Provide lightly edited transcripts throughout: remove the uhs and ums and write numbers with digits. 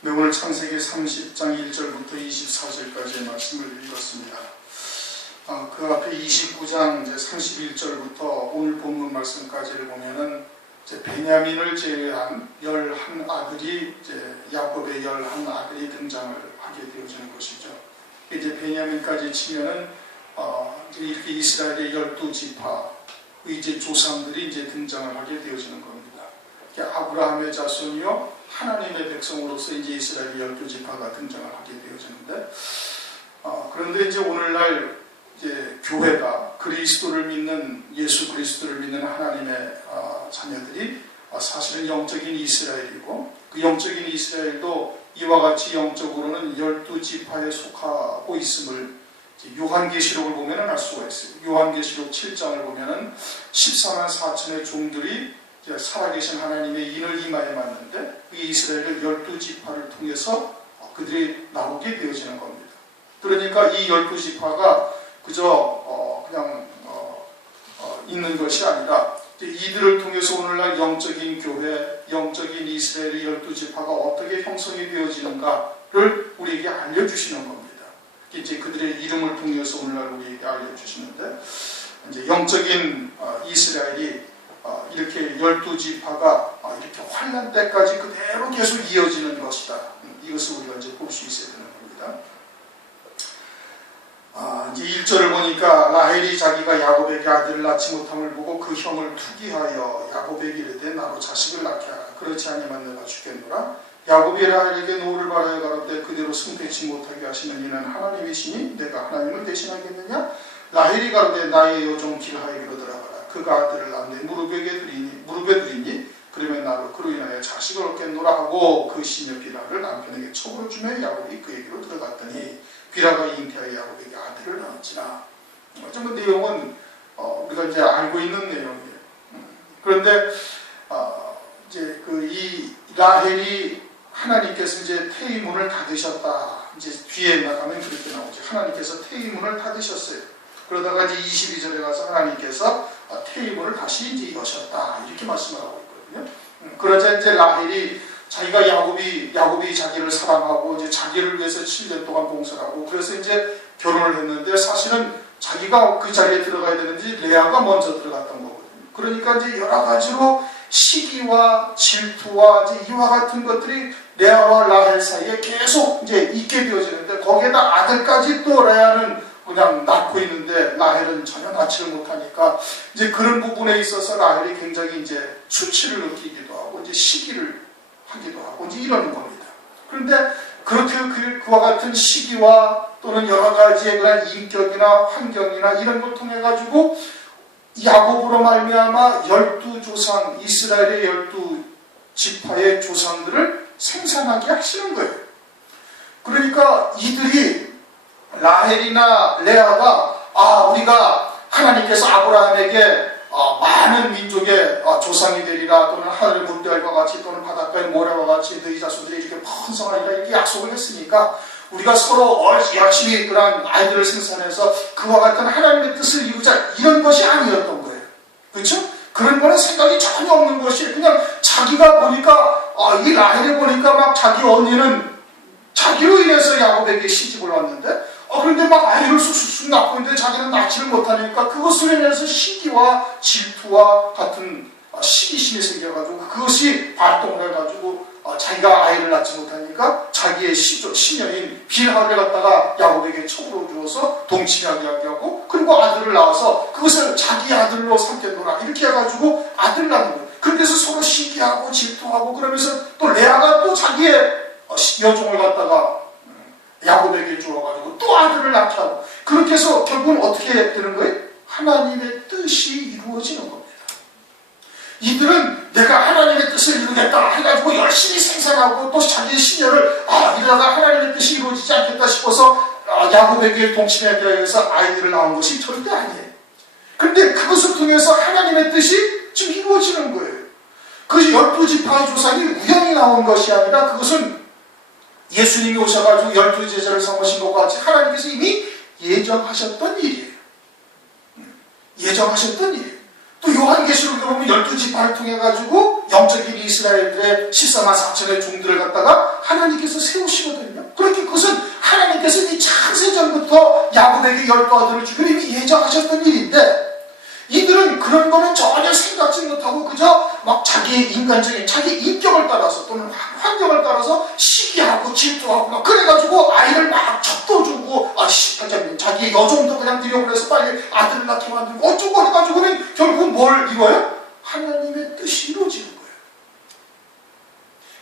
네, 오늘 창세기 30장 1절부터 24절까지의 말씀을 읽었습니다. 그 앞에 29장 이제 31절부터 오늘 본문 말씀까지를 보면은 이제 베냐민을 제외한 11아들이 이제 야곱의 11아들이 등장을 하게 되어지는 것이죠. 이제 베냐민까지 치면은 이제 이렇게 이스라엘의 12지파 이제 조상들이 이제 등장을 하게 되어지는 겁니다. 아브라함의 자손이요 하나님의 백성으로서 이제 이스라엘 12지파가 등장을 하게 되어지는데, 그런데 이제 오늘날 이제 교회가 그리스도를 믿는, 예수 그리스도를 믿는 하나님의 자녀들이 사실은 영적인 이스라엘이고, 그 영적인 이스라엘도 이와 같이 영적으로는 12지파에 속하고 있음을 요한계시록을 보면 알 수가 있어요. 요한계시록 7장을 보면 14만 4천의 종들이 살아계신 하나님의 인을 이마에 맞는데 이 이스라엘을 12지파를 통해서 그들이 나오게 되어지는 겁니다. 그러니까 이 12지파가 그저 그냥 있는 것이 아니라 이들을 통해서 오늘날 영적인 교회, 영적인 이스라엘의 12지파가 어떻게 형성이 되어지는가를 우리에게 알려주시는 겁니다. 이제 그들의 이름을 통해서 오늘날 우리에게 알려주시는데, 이제 영적인 이스라엘이 이렇게 12지파가 이렇게 환난 때까지 그대로 계속 이어지는 것이다. 이것을 우리가 이제 볼 수 있어야 되는 겁니다. 이제 1절을 보니까 라헬이 자기가 야곱에게 아들을 낳지 못함을 보고 그 형을 투기하여 야곱에게 이르되 나로 자식을 낳게 하라. 그렇지 아니면 내가 죽겠노라. 야곱이 라헬에게 노를 바라여 가로되 그대로 승패치 못하게 하시는 이는 하나님이시니 내가 하나님을 대신하겠느냐. 라헬이 가로되 나의 여종 빌하에게로 들어가라. 그가 아들을 낳는데 무릎에 두리니 그러면 나로 그로 인하여 자식을 얻겠노라 하고 그 시녀 빌하를 남편에게 첩으로 주며 야곱이 그에게로 들어갔더니 빌하가 잉태하여 야곱에게 아들을 낳았지라. 좀 그 내용은 우리가 이제 알고 있는 내용이에요. 그런데 이제 이 라헬이 하나님께서 이제 태의 문을 닫으셨다. 이제 뒤에 나가면 그렇게 나오죠. 하나님께서 태의 문을 닫으셨어요. 그러다가 이제 22절에 가서 하나님께서 태의 문을 다시 이제 여셨다. 이렇게 말씀을 하고 있거든요. 그러자 이제 라헬이 자기가 야곱이 자기를 사랑하고 이제 자기를 위해서 7년 동안 봉사를 하고 그래서 이제 결혼을 했는데 사실은 자기가 그 자리에 들어가야 되는지 레아가 먼저 들어갔던 거거든요. 그러니까 이제 여러 가지로 시기와 질투와 이제 이와 같은 것들이 레아와 라헬 사이에 계속 이제 있게 되어지는데 거기에다 아들까지 또 레아는 그냥 낳고 있는데 라헬은 전혀 낳지를 못하니까 이제 그런 부분에 있어서 라헬이 굉장히 이제 수치를 느끼기도 하고 이제 시기를 하기도 하고 이제 이러는 겁니다. 그런데 그렇게 그와 같은 시기와 또는 여러 가지의 그런 인격이나 환경이나 이런 걸 통해 가지고 야곱으로 말미암아 12조상 이스라엘의 12지파의 조상들을 생산하게 하시는 거예요. 그러니까 이들이 라헬이나 레아가 우리가 하나님께서 아브라함에게 많은 민족의 조상이 되리라 또는 하늘 물결과 같이 또는 바닷가의 모래와 같이 너희 자손들이 이렇게 번성하리라 이렇게 약속을 했으니까 우리가 서로 열심히 그런 아이들을 생산해서 그와 같은 하나님의 뜻을 이루자 이런 것이 아니었던 거예요. 그렇죠? 그런 거는 생각이 전혀 없는 것이 그냥 자기가 보니까 이 라헬을 보니까 막 자기 언니는 자기로 인해서 야곱에게 시집을 왔는데 그런데 막 아이를 쑥쑥 낳고 있는데 자기는 낳지를 못하니까 그것으로 인해서 시기와 질투와 같은 시기심이 생겨가지고 그것이 발동을 해가지고 자기가 아이를 낳지 못하니까 자기의 시녀인 빌하를 갖다가 야곱에게 첩으로 주어서 동침하게 하고 그리고 아들을 낳아서 그것을 자기 아들로 삼겠노라 이렇게 해가지고 아들을 낳는 거예요. 그래서 서로 시기하고 질투하고 그러면서 또 레아가 또 자기의 여종을 갖다가 야곱에게 주어가지고 또 아들을 낳게 하고 그렇게 해서 결국은 어떻게 되는 거예요? 하나님의 뜻이 이루어지는 겁니다. 이들은 내가 하나님의 뜻을 이루겠다 해가지고 열심히 생산하고 또 자기의 시녀를 이러다가 하나님의 뜻이 이루어지지 않겠다 싶어서 야곱에게 동침하기 위해서 아이들을 낳은 것이 절대 아니에요. 그런데 그것을 통해서 하나님의 뜻이 지금 이루어지는 거예요. 그 12지파의 조상이 우연히 나온 것이 아니라 그것은 예수님이 오셔가지고 12제자를 삼으신 것과 같이 하나님께서 이미 예정하셨던 일이에요. 예정하셨던 일이에요. 또 요한계시록에 보면 12지파를 통해 가지고 영적인 이스라엘들의 14만 4천의 종들을 갖다가 하나님께서 세우시거든요. 그렇게 그것은 하나님께서 이 창세전부터 야곱에게 12아들을 주기로 이미 예정하셨던 일인데, 이들은 그런 거는 전혀 생각지 못하고 그저 막 자기의 인간적인 자기 인격을 따라서 또는 환경을 따라서 시기하고 질투하고 막 그래가지고 아이를 막 젖도주고 자기의 여종도 그냥 들여보내서 빨리 아들을 낳게 만들고 어쩌고 해가지고는 결국은 뭘 이뤄요? 하나님의 뜻이 이루어지는 거예요.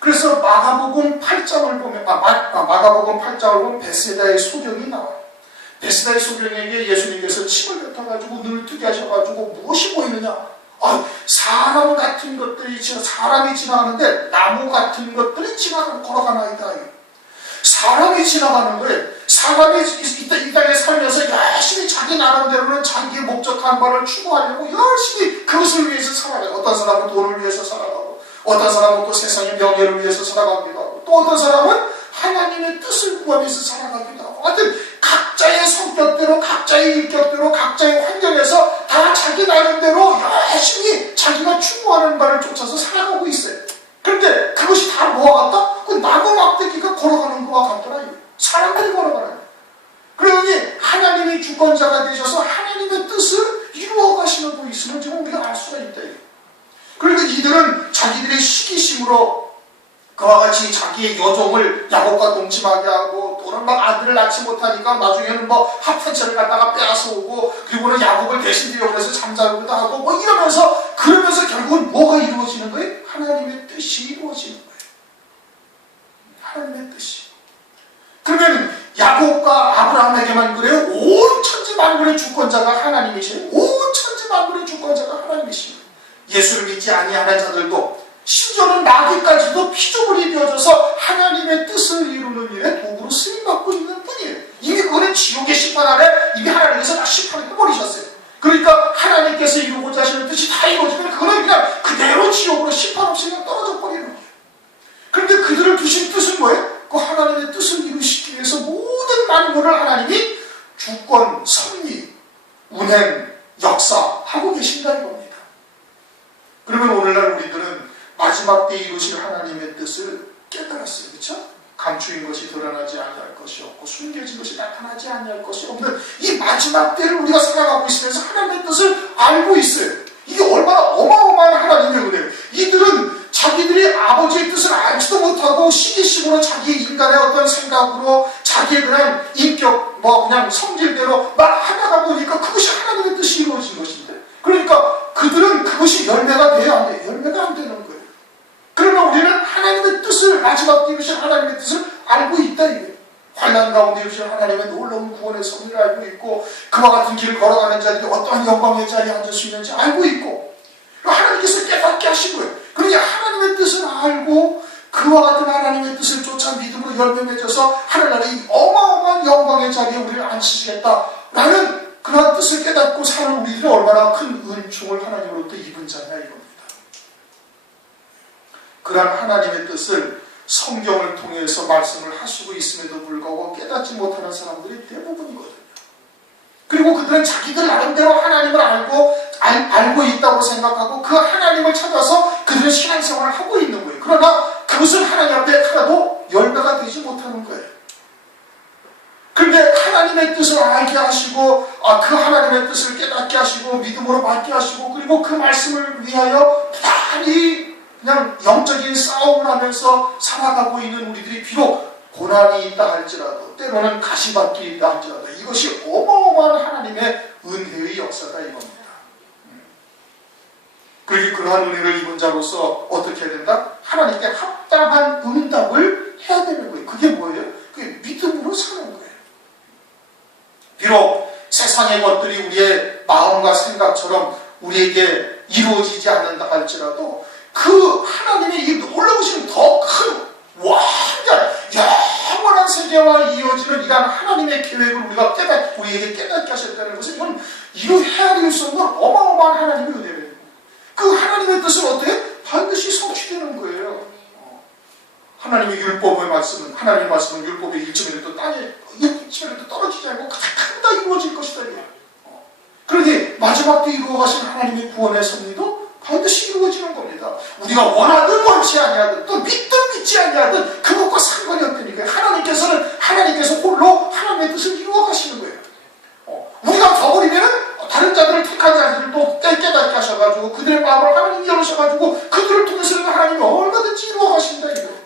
그래서 마가복음 8장을 보면 마가복음 8장을 보면 베세다의 소경이 나와요. 베세다의 소경에게 예수님께서 침을 뱉어가지고 눈을 뜨게 하셔가지고 무엇이 보이느냐? 사람 같은 것들이 사람이 지나가는데 나무 같은 것들이 걸어가나이다. 사람이 지나가는 거예요. 사람이 이 땅에 살면서 열심히 자기 나름대로는 자기의 목적한 바를 추구하려고 열심히 그것을 위해서 살아가요. 어떤 사람은 돈을 위해서 살아가고, 어떤 사람은 또 세상의 명예를 위해서 살아가기도 하고, 또 어떤 사람은 하나님의 뜻을 구하면서 살아가기도 하고, 하여튼 각자의 성격대로, 각자의 인격대로, 각자의 환경에서 다 자기 나름대로 열심히 자기가 추구하는 바를 쫓아서 살아가고 있어요. 그런데 그것이 다 뭐와 같다? 그 나무 막대기가 걸어가는 것과 같더라. 사람들이 걸어가는. 그러니 하나님이 주권자가 되셔서 하나님의 뜻을 이루어 가시는 분이 있음을 지금 우리가 알 수가 있다. 그리고 이들은 자기들의 시기심으로 그와 같이 자기의 여종을 야곱과 동침하게 하고, 또는 막 아들을 낳지 못하니까 나중에는 뭐 합탄처를 갖다가 빼앗아오고, 그리고는 야곱을 대신 들여보내서 잠자기도 하고, 뭐 그러면서 결국은 뭐가 이루어지는 거예요? 하나님의 뜻이 이루어지는 거예요. 하나님의 뜻이. 그러면 야곱과 아브라함에게만 그래요? 온 천지 만물의 주권자가 하나님이시에요. 온 천지 만물의 주권자가 하나님이시에요. 예수를 믿지 아니하는 자들도, 심지어는 나귀까지도 피조물이 되어져서 하나님의 뜻을 이루는 일에 도구로 쓰임받고 있는 분이에요. 이미 그거는 지옥의 심판 아래 이미 하나님께서 다 심판해버리셨어요. 그러니까 하나님께서 이루고자 하시는 뜻이 다 이루어지면 그거는 그냥 그대로 지옥으로 심판 없이 그냥 떨어져 버리는 거예요. 그런데 그들을 두신 뜻은 뭐예요? 그 하나님의 뜻을 이루시기 위해서 모든 만물을 하나님이 주권, 섭리, 운행, 역사하고 계신다는 겁니다. 그러면 오늘날 우리들은 마지막 때 이루실 하나님의 뜻을 깨달았어요. 그렇죠? 감추인 것이 드러나지 아니할 것이 없고, 숨겨진 것이 나타나지 아니할 것이 없는 이 마지막 때를 우리가 살아가고 있으면서 하나님의 뜻을 알고 있어요. 이게 얼마나 어마어마한 하나님의 은혜예요. 이들은 자기들이 아버지의 뜻을 알지도 못하고 시기심으로 자기의 인간의 어떤 생각으로 자기의 그냥 인격 그냥 성질대로 막 하다가 보니까 그것이 하나님의 뜻이 이루어진 것인데, 그러니까 그들은 그것이 열매가 돼야 안 돼요. 열매가 안 되는 거예요. 그러나 우리는 하나님의 뜻을, 마지막 때 이루신 하나님의 뜻을 알고 있다 이거예요. 환난 가운데 이루신 하나님의 놀라운 구원의 섭리를 알고 있고, 그와 같은 길을 걸어가는 자들이 어떠한 영광의 자리에 앉을 수 있는지 알고 있고, 하나님께서 깨닫게 하신 거예요. 그러니 하나님의 뜻을 알고 그와 같은 하나님의 뜻을 쫓아 믿음으로 열매 맺어서 하늘나라의 어마어마한 영광의 자리에 우리를 앉히시겠다라는 그러한 뜻을 깨닫고 사는 우리들은 얼마나 큰 은총을 하나님으로부터 입은 자냐 이겁니다. 그러한 하나님의 뜻을 성경을 통해서 말씀을 하시고 있음에도 불구하고 깨닫지 못하는 사람들이 대부분이거든요. 그리고 그들은 자기들 나름대로 하나님을 알고 있다고 생각하고 그 하나님을 찾아서 그들은 신앙생활을 하고 있는 거예요. 그러나 그것은 하나님 앞에 하나도 열매가 되지 못하는 거예요. 그런데 하나님의 뜻을 알게 하시고 그 하나님의 뜻을 깨닫게 하시고 믿음으로 받게 하시고, 그리고 그 말씀을 위하여 부단히 그냥 영적인 싸움을 하면서 살아가고 있는 우리들이 비록 고난이 있다 할지라도, 때로는 가시밭길이 있다 할지라도, 이것이 어마어마한 하나님의 은혜의 역사다 이겁니다. 그리고 그러한 은혜를 입은 자로서 어떻게 해야 된다? 하나님께 합당한 응답을 해야 되는 거예요. 그게 뭐예요? 그게 믿음으로 사는 거예요. 비록 세상의 것들이 우리의 마음과 생각처럼 우리에게 이루어지지 않는다 할지라도 그 하나님의 이 놀라우신 더 큰 완전 영원한 세계와 이어지는 이러한 하나님의 계획을 우리가 우리에게 깨닫게 하셨다는 것은 이건 이루 헤아릴 수 없는 어마어마한 하나님의 은혜예요. 그 하나님의 뜻은 어때요? 반드시 성취되는 거예요. 하나님의 율법의 말씀은, 하나님의 말씀은 율법의 1점이라도 땅에 1점이라도 떨어지지 않고 가장 다 이루어질 것이다. 그러니 마지막 때 이루어 가신 하나님의 구원의 섭리도 반드시 이루어지는 겁니다. 우리가 원하든 원치 아니하든 또 믿든 믿지 아니하든 그것과 상관이 없다니까요. 하나님께서 홀로 하나님의 뜻을 이루어 가시는 거예요. 우리가 저버리면은 다른 자들을 택한 자들을 또 깨닫게 하셔가지고 그들의 마음을 하나님이 열으셔가지고 그들을 통해서 하나님이 얼마든지 이루어 가신다 이거예요.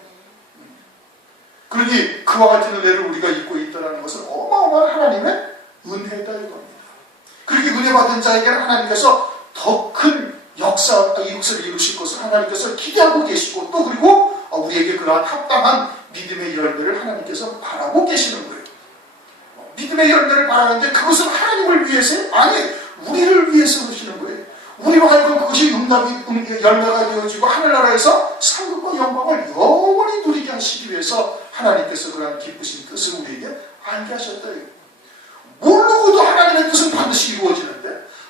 그러니 그와 같은 은혜를 우리가 입고 있다는 것은 어마어마한 하나님의 은혜다 이겁니다. 그렇게 은혜 받은 자에게는 하나님께서 더 큰 역사를 이루실 것을 하나님께서 기대하고 계시고 또 그리고 우리에게 그러한 합당한 믿음의 열매를 하나님께서 바라고 계시는 거예요. 믿음의 열매를 바라는데 그것은 하나님을 위해서 아니 우리를 위해서 하시는 거예요. 우리로 하여금 그것이 열매가 되어지고 하늘나라에서 상급과 영광을 영원히 누리게 하시기 위해서 하나님께서 그러한 기쁘신 뜻을 우리에게 알게 하셨다. 모르고도 하나님의 뜻은 반드시 이루어지는데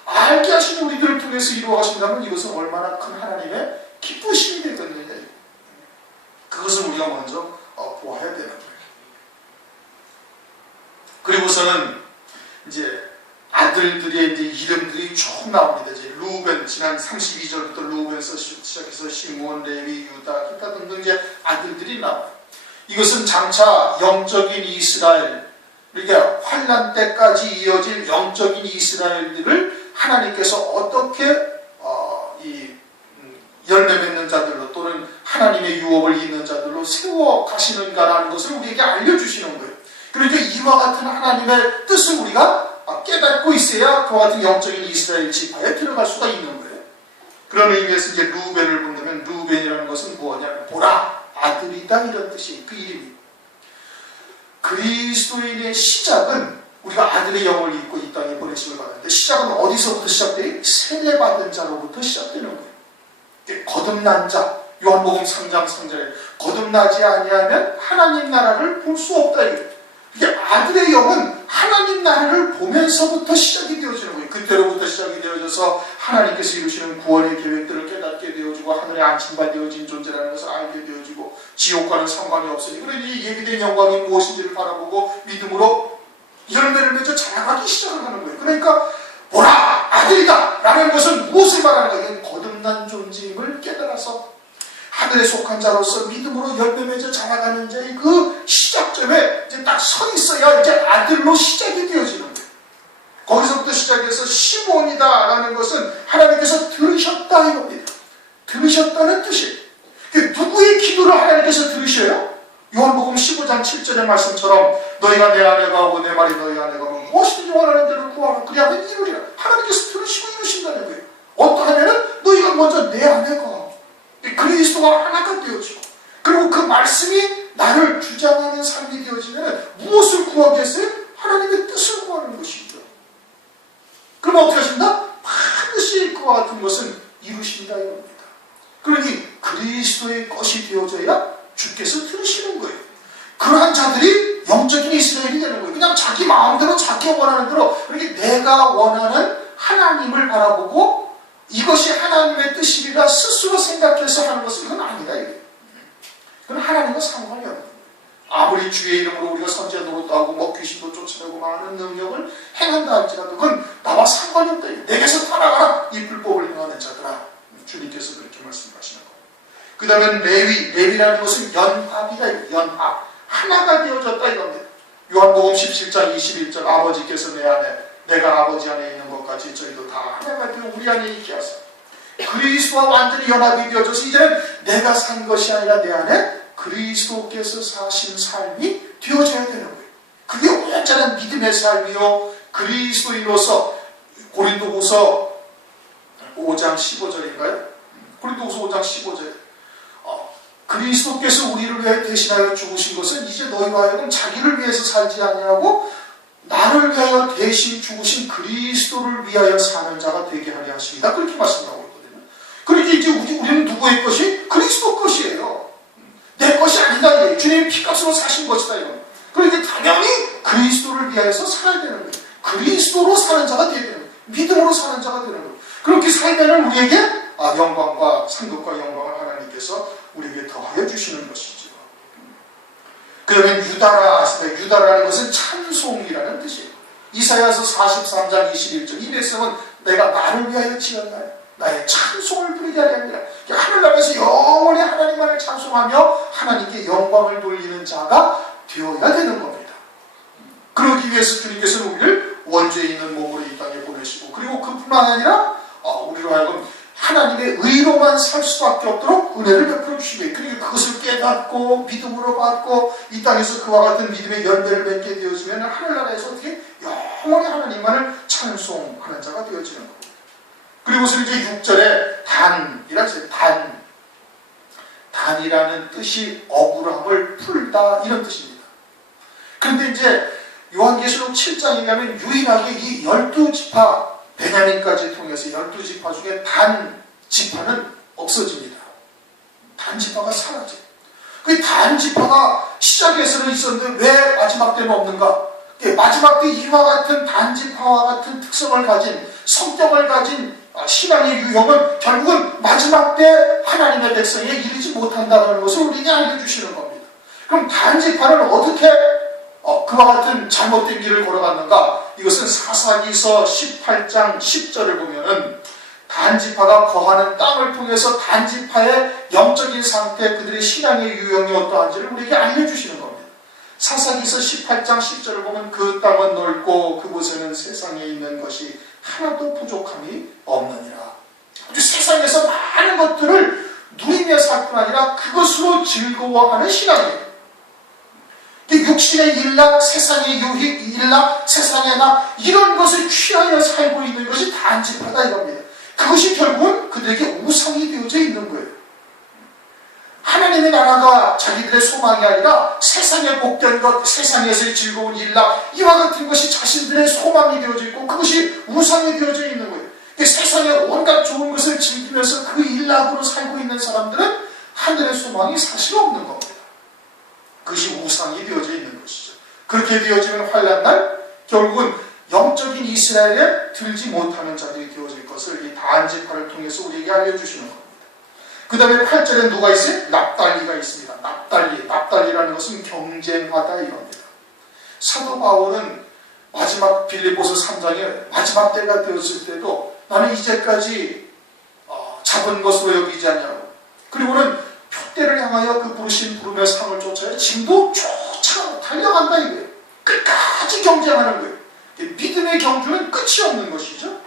알게 하시는 우리들을 통해서 이루어가신다면 이것은 얼마나 큰 하나님의 기쁘심이 되겠느냐. 그것을 우리가 먼저 보아야 되는 거예요. 그리고서는 이제 아들들의 이제 이름들이 쭉 나옵니다. 이제 루벤, 지난 32절부터 루벤에서 시작해서 시므온, 레위, 유다, 기타 등등 이제 아들들이 나와요. 이것은 장차 영적인 이스라엘, 그러니까 환난 때까지 이어질 영적인 이스라엘들을 하나님께서 어떻게 열매 맺는 자들로 또는 하나님의 유업을 잇는 자들로 세워 가시는가라는 것을 우리에게 알려주시는 거예요. 그러니까 이와 같은 하나님의 뜻을 우리가 깨닫고 있어야 그와 같은 영적인 이스라엘 지파에 들어갈 수가 있는 거예요. 그런 의미에서 이제 루벤을 본다면 루벤이라는 것은 뭐냐면 보라 아들이다 이런 뜻이 그 이름이. 그리스도인의 시작은 우리가 아들의 영을 입고 이 땅에 보내심을 받는데 시작은 어디서부터 시작돼요? 세례받은 자로부터 시작되는 거예요. 거듭난 자, 요한복음 3장 3절에 거듭나지 아니하면 하나님 나라를 볼 수 없다. 이게 아들의 영은 하나님 나라를 보면서부터 시작이 되어지는 거예요. 그때로부터 시작이 되어져서 하나님께서 이루시는 구원의 계획들을 깨닫게 되어지고 하늘에 안침바 되어진 존재라는 것을 알게 되어지고 지옥과는 상관이 없으니 그러니 예비된 영광이 무엇인지를 바라보고 믿음으로 열매를 맺어 자라가기 시작을 하는 거예요. 그러니까 보라 아들이다 라는 것은 무엇을 말하는 거예요? 거듭난 존재임을 깨달아서 하늘에 속한 자로서 믿음으로 열매 맺어 자라가는 자의 그 시작점에 이제 딱 서 있어야 이제 아들로 시작이 되어지는 거예요. 거기서부터 시작해서 시므온이다 라는 것은 하나님께서 들으셨다 이겁니다. 들으셨다는 뜻이에요. 누구의 기도를 하나님께서 들으셔요? 요한복음 15장 7절의 말씀처럼 너희가 내 안에 가고 내 말이 너희 안에 가면 무엇이든지 원하는 대로 구하라 그리하면 이루리라. 하나님께서 들으시고 이루신다는 거예요. 어떠하면은 너희가 먼저 내 안에 가. 그리스도와 하나가 되어지고 그리고 그 말씀이 나를 주장하는 삶이 되어지면 무엇을 구하겠어요? 하나님의 뜻을 구하는 것이죠. 그럼 어떻게 하신다? 반드시 그와 같은 것은 이루신다 이겁니다. 그러니 그리스도의 것이 되어져야 주께서 들으시는 거예요. 그러한 자들이 영적인 이스라엘이 되는 거예요. 그냥 자기 마음대로 자기 원하는 대로 그렇게 내가 원하는 하나님을 바라보고 이것이 하나님의 뜻이라 스스로 생각해서 하는 것은 이건 아니다. 그건 하나님과 상관이 없는 거예요. 아무리 주의 이름으로 우리가 선지자 노릇도 하고 뭐 귀신도 쫓아내고 많은 능력을 행한다 할지라도 그건 나와 상관이 없다. 내게서 떠나가라 이 불법을 행하는 자들아. 주님께서 그렇게 말씀하시는 거예요. 그 다음에 레위라는 것은 연합이다. 연합. 하나가 되어졌다 이겁니다. 요한복음 17장 21절 아버지께서 내 안에 내가 아버지 안에 있는 것 같이 저희도 다 하나가 되어 우리 안에 있게 하사 그리스도와 완전히 연합이 되어져서 이제는 내가 산 것이 아니라 내 안에 그리스도께서 사신 삶이 되어져야 되는 거예요. 그게 온전한 믿음의 삶이요 그리스도인으로서 고린도후서 5장 15절인가요? 고린도후서 5장 15절 그리스도께서 우리를 위해 대신하여 죽으신 것은 이제 너희와 하여금 자기를 위해서 살지 아니하고 나를 위하여 대신 죽으신 그리스도를 위하여 사는 자가 되게 하려 하십니다. 그렇게 말씀하고 있거든요. 그러니까 이제 우리는 누구의 것이? 그리스도 것이에요. 내 것이 아니다. 주님이 피값으로 사신 것이다. 그러니까 당연히 그리스도를 위하여서 살아야 되는 거예요. 그리스도로 사는 자가 되어야 되는 거예요. 믿음으로 사는 자가 되는 거예요. 그렇게 살면 우리에게 영광과 상급과 영광을 하나님께서 우리에게 더하여 주시는 것이죠. 그러면 유다라는 것은 찬송이라는 뜻이에요. 이사야서 43장 21절 이 말씀은 내가 나를 위하여 지었나요? 나의 찬송을 부르게 하려 합니다. 하늘나라에서 영원히 하나님만을 찬송하며 하나님께 영광을 돌리는 자가 되어야 되는 겁니다. 그러기 위해서 주님께서는 우리를 원죄 있는 몸으로 이 땅에 보내시고, 그리고 그뿐만 아니라 우리로 하여금 하나님의 의로만 살 수밖에 없도록 은혜를 베풀어 주시고, 그리고 그것을 깨닫고 믿음으로 받고 이 땅에서 그와 같은 믿음의 열매를 맺게 되어지면 하늘나라에서 어떻게 영원히 하나님만을 찬송하는 자가 되어지는 겁니다. 그리고서 이제 6절에 단이라 했어요. 단이라는 뜻이 억울함을 풀다, 이런 뜻입니다. 그런데 이제 요한계시록 7장에 가면 유일하게 이 12지파, 베냐민까지 통해서 12지파 중에 단 지파는 없어집니다. 단 지파가 사라져요. 그 단 지파가 시작에서는 있었는데 왜 마지막 때는 없는가? 마지막 때 이와 같은 단 지파와 같은 특성을 가진, 성격을 가진 신앙의 유형은 결국은 마지막 때 하나님의 백성에 이르지 못한다는 것을 우리에게 알려주시는 겁니다. 그럼 단 지파는 어떻게 그와 같은 잘못된 길을 걸어갔는가? 이것은 사사기서 18장 10절을 보면은 단지파가 거하는 땅을 통해서 단지파의 영적인 상태, 그들의 신앙의 유형이 어떠한지를 우리에게 알려주시는 겁니다. 사사기서 18장 10절을 보면 그 땅은 넓고 그곳에는 세상에 있는 것이 하나도 부족함이 없느니라. 아주 세상에서 많은 것들을 누리며 살 뿐 아니라 그것으로 즐거워하는 신앙이에요. 육신의 일락, 세상의 유익, 일락, 세상의 나, 이런 것을 취하여 살고 있는 것이 단지파다 이겁니다. 그것이 결국은 그들에게 우상이 되어져 있는 거예요. 하나님의 나라가 자기들의 소망이 아니라 세상에 복된 것, 세상에서의 즐거운 일락, 이와 같은 것이 자신들의 소망이 되어져 있고 그것이 우상이 되어져 있는 거예요. 세상의 온갖 좋은 것을 즐기면서 그 일락으로 살고 있는 사람들은 하늘의 소망이 사실 없는 겁니다. 그것이 우상이 되어져 있는 것이죠. 그렇게 되어지는 환난날 결국은 영적인 이스라엘에 들지 못하는 자들이 되어질 것을 이 단지파를 통해서 우리에게 알려주시는 겁니다. 그 다음에 8절에 누가 있어요? 납달리가 있습니다. 납달리라는 것은 경쟁하다 이겁니다. 사도 바울은 마지막 빌립보서 3장에 마지막 때가 되었을 때도 나는 이제까지 잡은 것으로 여기지 않냐고, 그리고는 표대를 향하여 그 부르신 부름의 상을 쫓아야 지금도 쫓아 달려간다 이거예요. 끝까지 경쟁하는 거예요. 믿음의 경주는 끝이 없는 것이죠.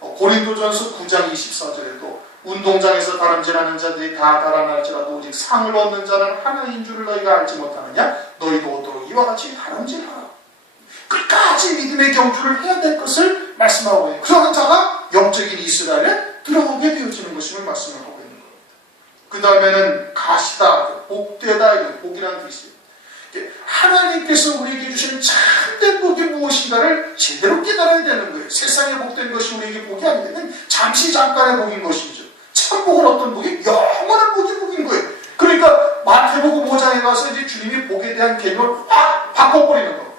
고린도전서 9장 24절에도 운동장에서 다름질하는 자들이 다 달아날지라도 오직 상을 얻는 자는 하나인 줄을 너희가 알지 못하느냐? 너희도 오도록 이와 같이 다름질하라. 끝까지 믿음의 경주를 해야 될 것을 말씀하고 있는, 그러한 자가 영적인 이스라엘에 들어오게 되어지는 것임을 말씀을 하고 있는 겁니다. 그 다음에는 가시다, 복되다, 복이라는 뜻이 있어요. 하나님께서 우리에게 주신 참된 복이 무엇인가를 제대로 깨달아야 되는 거예요. 세상에 복된 것이 우리에게 복이 아니면 잠시 잠깐의 복인 것이죠. 참 복은 어떤 복이? 영원한 복이 복인 거예요. 그러니까 마태복음 5장에 가서 이제 주님이 복에 대한 개념을 확 바꿔버리는 겁니다.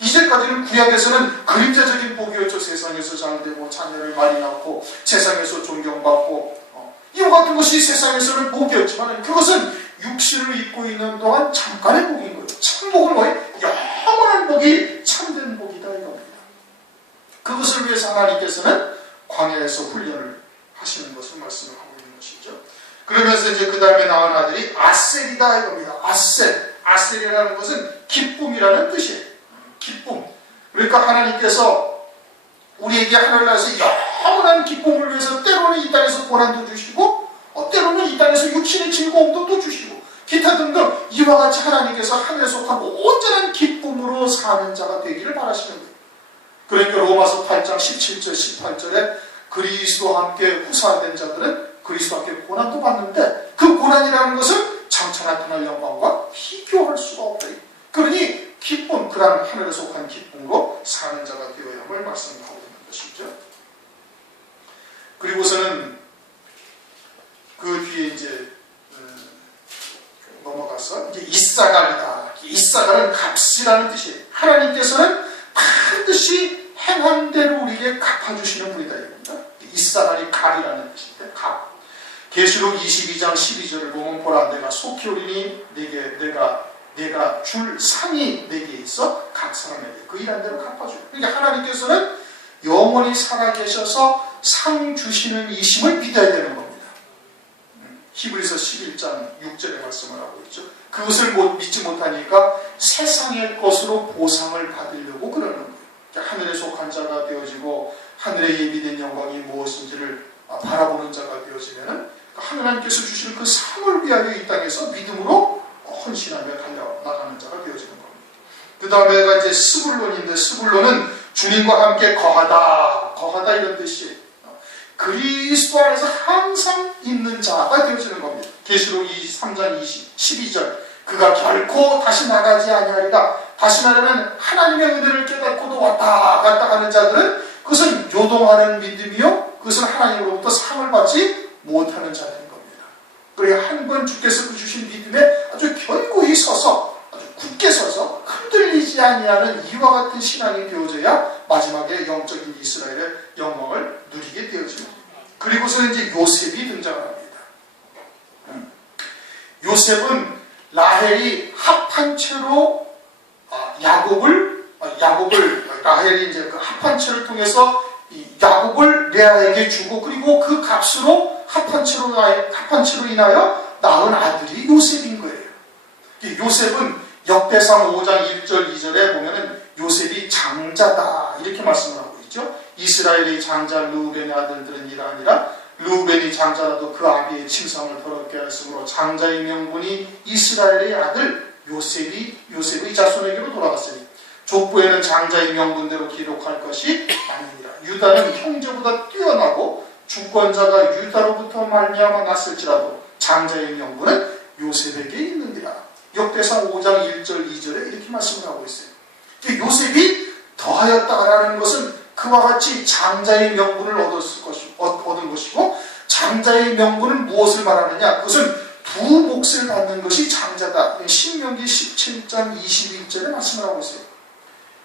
이제까지는 구약에서는 그림자적인 복이었죠. 세상에서 잘되고 자녀를 많이 낳고 세상에서 존경받고 이와 같은 것이 세상에서는 복이었지만 그것은 육신을 입고 있는 동안 잠깐의 복인 거예요. 참 복은 뭐예요? 영원한 복이 참된 복이다 이겁니다. 그것을 위해서 하나님께서는 광야에서 훈련을 하시는 것을 말씀을 하고 있는 것이죠. 그러면서 이제 그 다음에 나온 아들이 아셀이다 이겁니다. 아셀이라는 것은 기쁨이라는 뜻이에요. 기쁨. 그러니까 하나님께서 우리에게 하늘나라에서 영원한 기쁨을 위해서 때로는 이 땅에서 고난도 주시고 때로는 이 땅에서 육신의 즐거움도 또 주시고 기타 등등 이와 같이 하나님께서 하늘에 속한 온전한 기쁨으로 사는 자가 되기를 바라시는 거예요. 그러니까 로마서 8장 17절 18절에 그리스도와 함께 후사된 자들은 그리스도와 함께 고난도 받는데 그 고난이라는 것은 장차 나타날 영광과 비교할 수가 없다. 그러니 기쁨, 그러한 하늘에 속한 기쁨으로 사는 자가 되어야 함을 말씀하고 있는 것이죠. 그리고서는 그 뒤에 이제 넘어가서 이제 이사갈이다. 이사갈은 값이라는 뜻이에요. 하나님께서는 반드시 행한 대로 우리에게 갚아주시는 분이다 이겁니다. 이사갈이 값이라는 뜻인데 값. 계시록 22장 12절을 보면 보라 내가 속히 오리니 내가 줄 상이 내게 있어 각 사람에게 그 일한 대로 갚아줘요. 그러니까 하나님께서는 영원히 살아계셔서 상 주시는 이심을 믿어야 되는 겁니다. 히브리서 11장 6절에 말씀을 하고 있죠. 그것을 믿지 못하니까 세상의 것으로 보상을 받으려고 그러는 거예요. 하늘에 속한 자가 되어지고 하늘에 예비된 영광이 무엇인지를 바라보는 자가 되어지면은 하나님께서 주실 그 상을 위하여 이 땅에서 믿음으로 헌신하며 달려나가는 자가 되어지는 겁니다. 그 다음에가 이제 스불론인데, 스불론은 주님과 함께 거하다 이런 뜻이에요. 그리스도 안에서 항상 있는 자가 되어지는 겁니다. 계시록 3장 12절 그가 결코 다시 나가지 아니하리라. 다시 나가면 하나님의 은혜를 깨닫고도 왔다 갔다 하는 자들은 그것은 요동하는 믿음이요, 그것은 하나님으로부터 상을 받지 못하는 자들인 겁니다. 그러니까 한 번 주께서 그 주신 믿음에 아주 견고히 서서, 아주 굳게 서서 흔들리지 아니하는 이와 같은 신앙이 되어져야 마지막에 영적인 이스라엘의 영광을 누리게 되어집니다. 그리고서는 이제 요셉이 등장합니다. 요셉은 라헬이 합한 채로 라헬이 이제 그 합한 채를 통해서 야곱을 레아에게 주고, 그리고 그 값으로 합한 채로 인하여 낳은 아들이 요셉인 거예요. 요셉은 역대상 5장 1절 2절에 보면은 요셉이 장자다 이렇게 말씀을 하고 있죠. 이스라엘의 장자 르우벤의 아들들은 이러하니라. 르우벤이 장자라도 그 아비의 침상을 더럽게 하였으므로 장자의 명분이 이스라엘의 아들 요셉의 자손에게로 돌아갔으니 족보에는 장자의 명분대로 기록할 것이 아니니라. 유다는 형제보다 뛰어나고 주권자가 유다로부터 말미암아 났을지라도 장자의 명분은 요셉에게 있느니라. 역대상 5장 1절 2절에 이렇게 말씀을 하고 있어요. 요셉이 더하였다라는 것은 그와 같이 장자의 명분을 얻은 것이고, 장자의 명분은 무엇을 말하느냐? 그것은 두 몫을 받는 것이 장자다. 신명기 17장 21절에 말씀을 하고 있어요.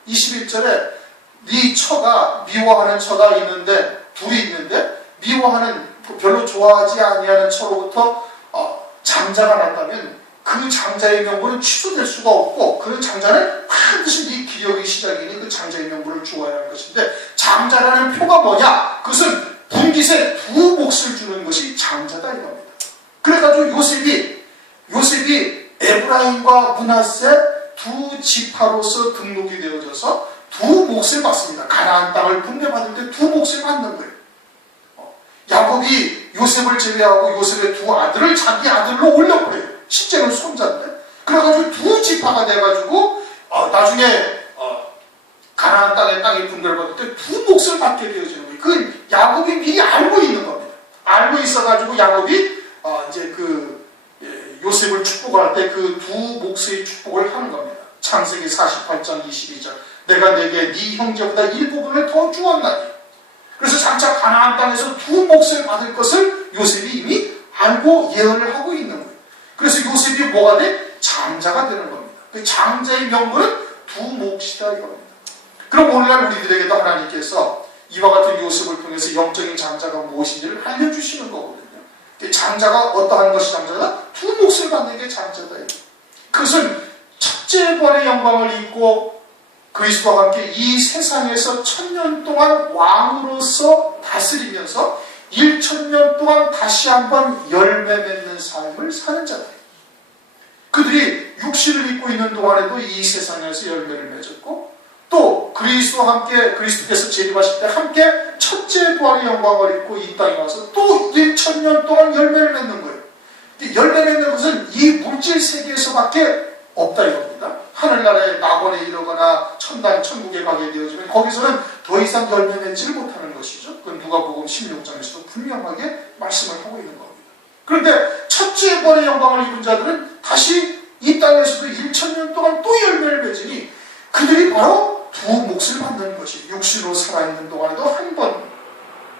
21절에 네 처가 미워하는 처가 있는데, 둘이 있는데 미워하는, 별로 좋아하지 아니하는 처로부터 장자가 났다면 그 장자의 명분은 취소될 수가 없고, 그 장자는 반드시 네 기력의 시작이니 그 장자의 명분을 주어야 할 것인데, 장자라는 표가 뭐냐? 그것은 분깃에 두 몫을 주는 것이 장자다 이겁니다. 그래가지고 요셉이 에브라임과 므낫세 두 지파로서 등록이 되어져서 두 몫을 받습니다. 가나안 땅을 분배받을 때 두 몫을 받는 거예요. 야곱이 요셉을 제외하고 요셉의 두 아들을 자기 아들로 올려버려요. 실제는 손자인데. 그래가지고 두 지파가 돼가지고 나중에 가나안 땅의 분배를 받을 때 두 몫을 받게 되어지는 거예요. 그건 야곱이 미리 알고 있는 겁니다. 알고 있어가지고 야곱이 이제 요셉을 축복할 때 그 두 몫의 축복을 하는 겁니다. 창세기 48장 22절 내가 내게 네 형제보다 일부분을 더 주었나니. 그래서 장차 가나안 땅에서 두 몫을 받을 것을 요셉이 이미 알고 예언을 하고 있는 거예요. 그래서 요셉이 뭐가 돼? 장자가 되는 겁니다. 그 장자의 명분은 두 몫이다 이겁니다. 그럼 오늘날 우리들에게도 하나님께서 이와 같은 요셉을 통해서 영적인 장자가 무엇인지를 알려주시는 거거든요. 장자가 어떠한 것이 장자다? 두 몫을 받는 게 장자다. 그것은 첫째 부활의 영광을 입고 그리스도와 함께 이 세상에서 1000년 동안 왕으로서 다스리면서 1000년 동안 다시 한번 열매 맺는 삶을 사는 자들. 그들이 육신을 입고 있는 동안에도 이 세상에서 열매를 맺었고, 또 그리스도와 함께 그리스도께서 재림하실 때 함께 첫째 부활의 영광을 입고 이 땅에 와서 또 1000년 동안 열매를 맺는 거예요. 열매 맺는 것은 이 물질 세계에서밖에 없다 이겁니다. 하늘나라의 낙원에 이르거나 천국에 가게 되어지면 거기서는 더 이상 열매 맺지를 못하는 것이죠. 그건 누가복음 16장에서도 분명하게 말씀을 하고 있는 겁니다. 그런데 첫째 부활의 영광을 입은 자들은 다시 이 땅에서도 1000년 동안 또 열매를 맺으니 그들이 바로 두 몫을 받는 것이, 육신으로 살아있는 동안에도 한 번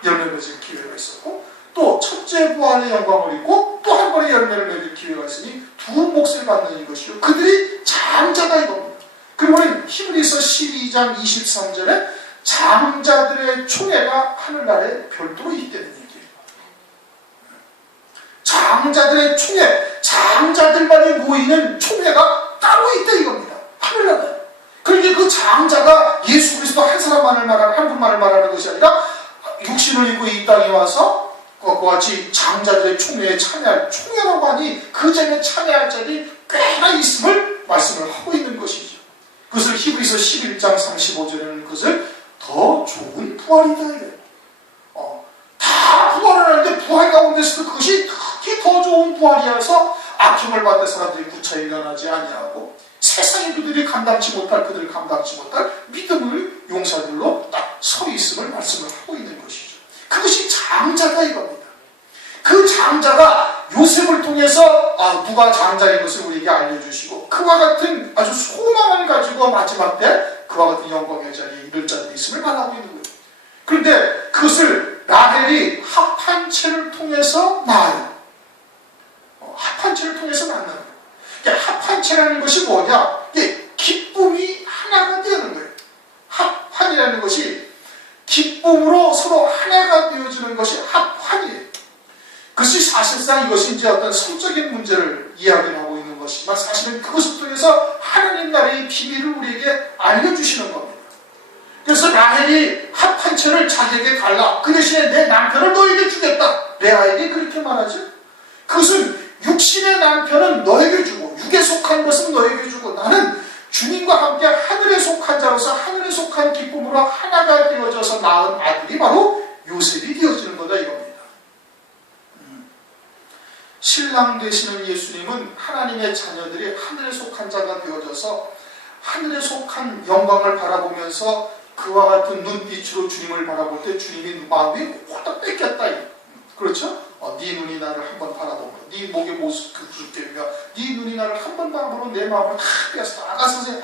열매 맺을 기회가 있었고, 또 첫째 부활의 영광을 입고 또 한 번의 열매를 맺을 기회가 있으니 두 몫을 받는 것이요, 그들이 장자다 이겁니다. 그리고는 히브리서 12장 23절에 장자들의 총회가 하늘나라에 별도로 있다는 얘기예요. 장자들의 총회, 장자들만이 모이는 총회가 따로 있다 이겁니다. 하늘나라에. 그러니까 그 장자가 예수 그리스도 한 사람만을 말하는, 한 분만을 말하는 것이 아니라 육신 육신을 입고 이 땅에 와서 그와 같이 장자들의 총회에 참여할, 총회라고 하니 그 전에 참여할 자들이 꽤나 있음을 말씀을 하고 있는 것이죠. 그것을 히브리서 11장 35절에는 그것을 더 좋은 부활이다 이래요. 다 부활을 하는데 부활 가운데서도 그것이 특히 더 좋은 부활이어서 악형을 받는 사람들이 구차 일어나지 아니하고 세상에 그들이 감당치 못할, 그들을 감당치 못할 믿음의 용사들로 딱 서 있음을 말씀을 하고 있는 것이죠. 그것이 장자다 이겁니다. 그 장자가 요셉을 통해서 누가 장자인 것을 우리에게 알려주시고 그와 같은 아주 소망을 가지고 마지막 때 그와 같은 영광의 자리에 이를 자들이 있음을 말하고 있는 거예요. 그런데 그것을 라헬이 합한체를 통해서 낳아요. 합한체를 통해서 낳는 거예요. 합한체라는 것이 뭐냐? 기쁨이 하나가 되는 거예요. 합한이라는 것이 기쁨으로 서로 하나가 되어지는 것이 합한이에요. 그것이 사실상 이것이 이제 어떤 성적인 문제를 이야기하고 있는 것이지만 사실은 그것을 통해서 하나님 나라의 비밀을 우리에게 알려주시는 겁니다. 그래서 라헬이 합한체를 자기에게 달라. 그 대신에 내 남편을 너에게 주겠다. 레아에게 그렇게 말하죠. 그것은 육신의 남편은 너에게 주고 육에 속한 것은 너에게 주고 나는 주님과 함께 하늘에 속한 자로서 하늘에 속한 기쁨으로 하나가 되어져서 낳은 아들이 바로 요셉이 되어지는 거다 이겁니다. 신랑 되시는 예수님은 하나님의 자녀들이 하늘에 속한 자가 되어져서 하늘에 속한 영광을 바라보면서 그와 같은 눈빛으로 주님을 바라볼 때 주님이 마음이 호딱 뺏겼다. 그렇죠? 네 눈이 나를 한번 바라보며 네 목의 모습 그렇게며 네 눈이 나를 한번 바라보면 내 마음을 다 빼앗았다.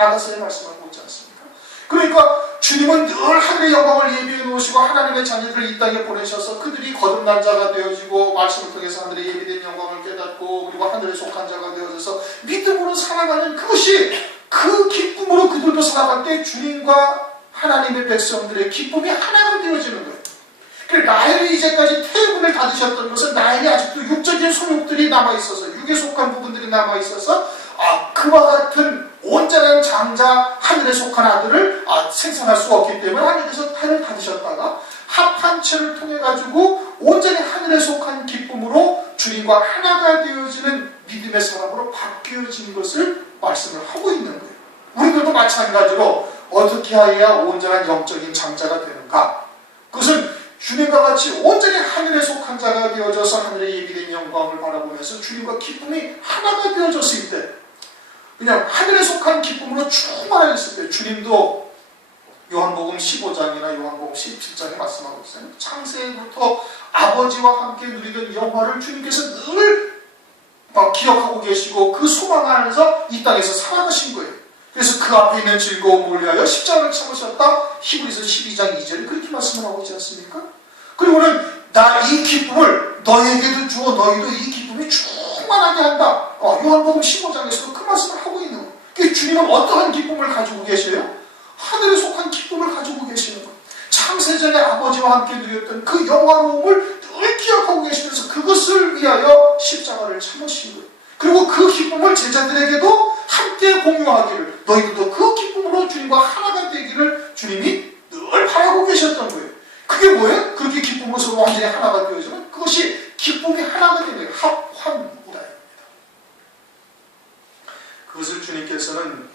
아가서의 말씀하고 있지 않습니까? 그러니까 주님은 늘 하늘의 영광을 예비해 놓으시고 하나님의 자녀들을 이 땅에 보내셔서 그들이 거듭난 자가 되어지고 말씀을 통해서 하늘의 예비된 영광을 깨닫고 그리고 하늘에 속한 자가 되어져서 믿음으로 살아가는 그것이 그 기쁨으로 그들도 살아갈 때 주님과 하나님의 백성들의 기쁨이 하나가 되어지는 거예요. 라헬이 이제까지 태문을 닫으셨던 것은 라헬이 아직도 육적인 소욕들이 남아있어서 육에 속한 부분들이 남아있어서 그와 같은 온전한 장자 하늘에 속한 아들을 생산할 수 없기 때문에 하나님께서 태를 닫으셨다가 합한체를 통해 가지고 온전히 하늘에 속한 기쁨으로 주님과 하나가 되어지는 믿음의 사람으로 바뀌어진 것을 말씀을 하고 있는 거예요. 우리들도 마찬가지로 어떻게 해야 온전한 영적인 장자가 되는가? 그것은 주님과 같이 온전히 하늘에 속한 자가 되어져서 하늘의 예비된 영광을 바라보면서 주님과 기쁨이 하나가 되어졌을 때 그냥 하늘에 속한 기쁨으로 충만해졌을 때 주님도 요한복음 15장이나 요한복음 17장에 말씀하고 있어요. 창세부터 아버지와 함께 누리던 영화를 주님께서 늘 기억하고 계시고 그 소망 안에서 이 땅에서 살아가신 거예요. 그래서 그 앞에 있는 즐거움을 위하여 십자가를 참으셨다. 히브리서 12장 2절에 그렇게 말씀을 하고 있지 않습니까? 그리고는 나 이 기쁨을 너에게도 주어 너희도 이 기쁨이 충만하게 한다. 요한복음 15장에서도 그 말씀을 하고 있는 거예요. 그러니까 주님은 어떠한 기쁨을 가지고 계셔요? 하늘에 속한 기쁨을 가지고 계시는 거예요. 창세전에 아버지와 함께 누렸던 그 영화로움을 늘 기억하고 계시면서 그것을 위하여 십자가를 참으신 거예요. 그리고 그 기쁨을 제자들에게도 함께 공유하기를 너희들도 그 기쁨으로 주님과 하나가 되기를 주님이 늘 바라고 계셨던 거예요. 그게 뭐예요? 그렇게 기쁨으로 서로 완전히 하나가 되어지면 그것이 기쁨이 하나가 되는 거예요. 합환무다입니다. 그것을 주님께서는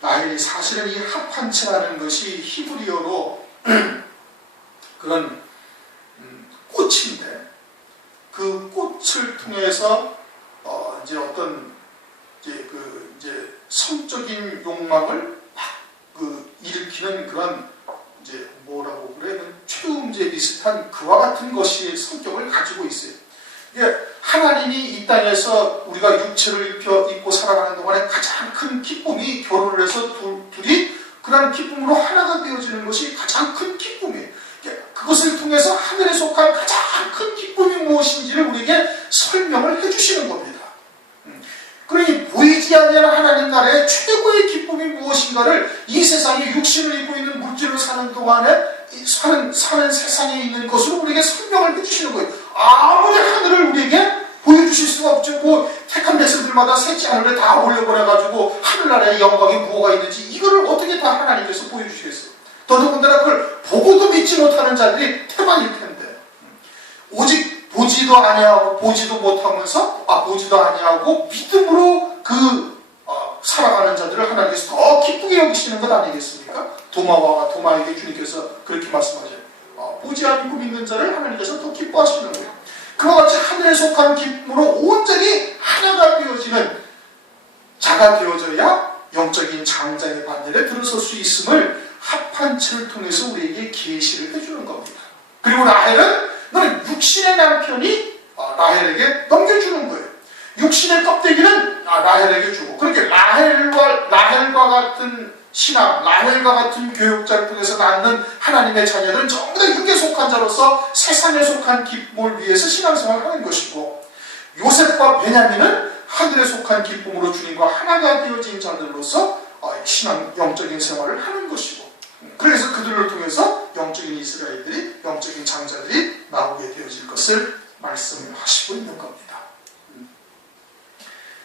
라헬이 사실은 이 합한체라는 것이 히브리어로 그런 꽃인데 그 꽃을 통해서 이제 어떤 이제 성적인 욕망을 막 일으키는 그런 이제 뭐라고 그래? 최음제 비슷한 그와 같은 것이 성격을 가지고 있어요. 하나님이 이 땅에서 우리가 육체를 입고 살아가는 동안에 가장 큰 기쁨이 결혼을 해서 둘이 그런 기쁨으로 하나가 되어지는 것이 가장 큰 기쁨이에요. 그것을 통해서 하늘에 속한 가장 큰 기쁨이 무엇인지를 우리에게 설명을 해주시는 겁니다. 그러니 보이지 않는 하나님 나라의 최고의 기쁨이 무엇인가를 이 세상에 육신을 입고 있는 물질로 사는 동안에 사는 세상에 있는 것으로 우리에게 설명을 해주시는 거예요. 아무리 하늘을 우리에게 보여주실 수가 없죠. 택한 백성들마다 셋째 하늘에 다 올려보내가지고 하늘나라의 영광이 무엇가 있는지 이거를 어떻게 다 하나님께서 보여주시겠어요? 더더군다나 그걸 보고도 믿지 믿지 못하는 자들이 태반일 텐데, 오직 보지도 아니하고 보지도 못하면서 보지도 아니하고 믿음으로 살아가는 자들을 하나님께서 더 기쁘게 여기시는 것 아니겠습니까? 도마에게 주님께서 그렇게 말씀하셔요. 보지 않고 믿는 자를 하나님께서 더 기뻐하시는 거예요. 그와 같이 하늘에 속한 기쁨으로 온전히 하나가 되어지는 자가 되어져야 영적인 장자의 반열에 들어설 수 있음을 합한체를 통해서 우리에게 계시를 해주는 겁니다. 그리고 라헬은 너는 육신의 남편이 라헬에게 넘겨주는 거예요. 육신의 껍데기는 라헬에게 주고, 그렇게 라헬과 같은 신앙, 라헬과 같은 교육자를 통해서 낳는 하나님의 자녀들은 전부 다 육에 속한 자로서 세상에 속한 기쁨을 위해서 신앙생활을 하는 것이고, 요셉과 베냐민은 하늘에 속한 기쁨으로 주님과 하나가 되어진 자들로서 영적인 생활을 하는 것이고, 그래서 그들을 통해서 영적인 이스라엘들이, 영적인 장자들이 나오게 되어질 것을 말씀하시고 있는 겁니다.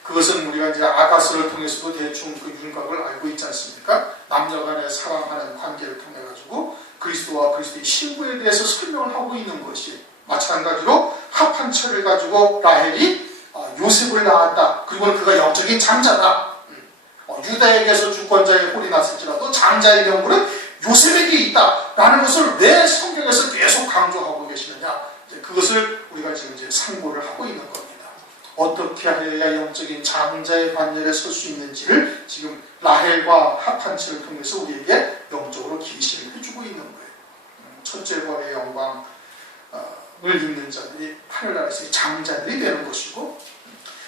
그것은 우리가 이제 아가서를 통해서도 대충 그 윤곽을 알고 있지 않습니까? 남녀 간의 사랑하는 관계를 통해 가지고 그리스도와 그리스도의 신부에 대해서 설명을 하고 있는 것이, 마찬가지로 합한 철을 가지고 라헬이 요셉을 낳았다. 그리고 그가 영적인 장자다. 유다에게서 주권자의 꼴이 났을지라도 장자의 명분은 요셉에게 있다라는 것을 왜 성경에서 계속 강조하고 계시느냐? 그것을 우리가 지금 이제 상고를 하고 있는 겁니다. 어떻게 해야 영적인 장자의 반열에 설 수 있는지를 지금 라헬과 합한체를 통해서 우리에게 영적으로 계시를 해주고 있는 거예요. 첫째 벌의 영광을 입는 자들이 하늘나라에서의 장자들이 되는 것이고,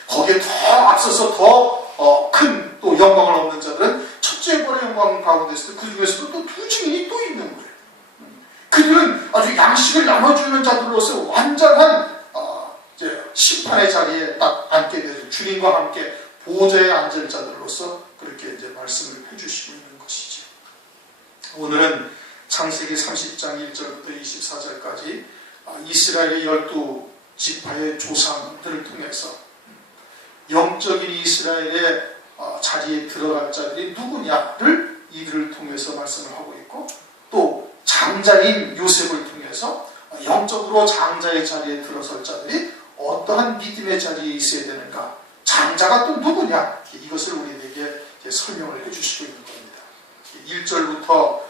거기에 더 앞서서 더 큰 또 영광을 얻는 자들은 첫째 벌의 영광 가운데서 그 중에서도 또 두 증인이 또 있는 거예요. 그들은 아주 양식을 나눠주는 자들로서 완전한 이제 심판의 자리에 딱 앉게 되죠. 주님과 함께 보좌에 앉을 자들로서 그렇게 이제 말씀을 해주시고 있는 것이죠. 오늘은 창세기 30장 1절부터 24절까지 이스라엘의 12지파의 조상들을 통해서 영적인 이스라엘의 자리에 들어갈 자들이 누구냐를 이들을 통해서 말씀을 하고 있고, 또 장자인 요셉을 통해서 영적으로 장자의 자리에 들어설 자들이 어떠한 믿음의 자리에 있어야 되는가, 장자가 또 누구냐, 이것을 우리에게 설명을 해주시고 있는 겁니다. 1절부터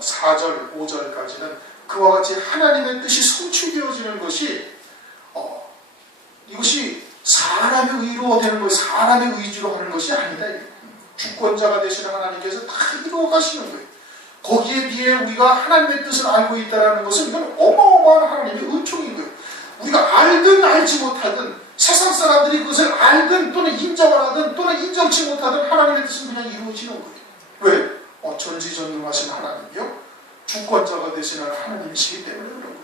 4절, 5절까지는 그와 같이 하나님의 뜻이 성취되어지는 것이 이것이 사람의 의로 되는 것이, 사람의 의지로 하는 것이 아니다. 주권자가 되시는 하나님께서 다 이루어 가시는 거예요. 거기에 비해 우리가 하나님의 뜻을 알고 있다는 것은 이건 어마어마한 하나님의 은총인 거예요. 우리가 알든 알지 못하든, 세상 사람들이 그것을 알든 또는 인정을 하든 또는 인정치 못하든 하나님의 뜻은 그냥 이루어지는 거예요. 왜? 전지전능하신 하나님이요, 주권자가 되시는 하나님이시기 때문에 그런 거예요.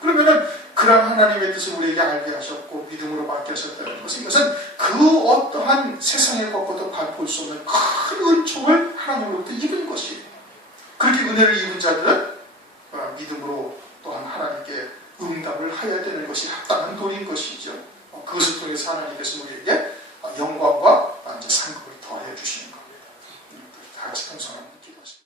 그러면은 그런 하나님의 뜻을 우리에게 알게 하셨고 믿음으로 받게 하셨다는 것은, 이것은 그 어떠한 세상의 것과도 발볼 수 없는 큰 은총을 하나님으로부터 입은 것이에요. 그렇게 은혜를 입은 자들은 믿음으로 또한 하나님께 응답을 해야 되는 것이 합당한 도리인 것이죠. 그것을 통해서 하나님께서 우리에게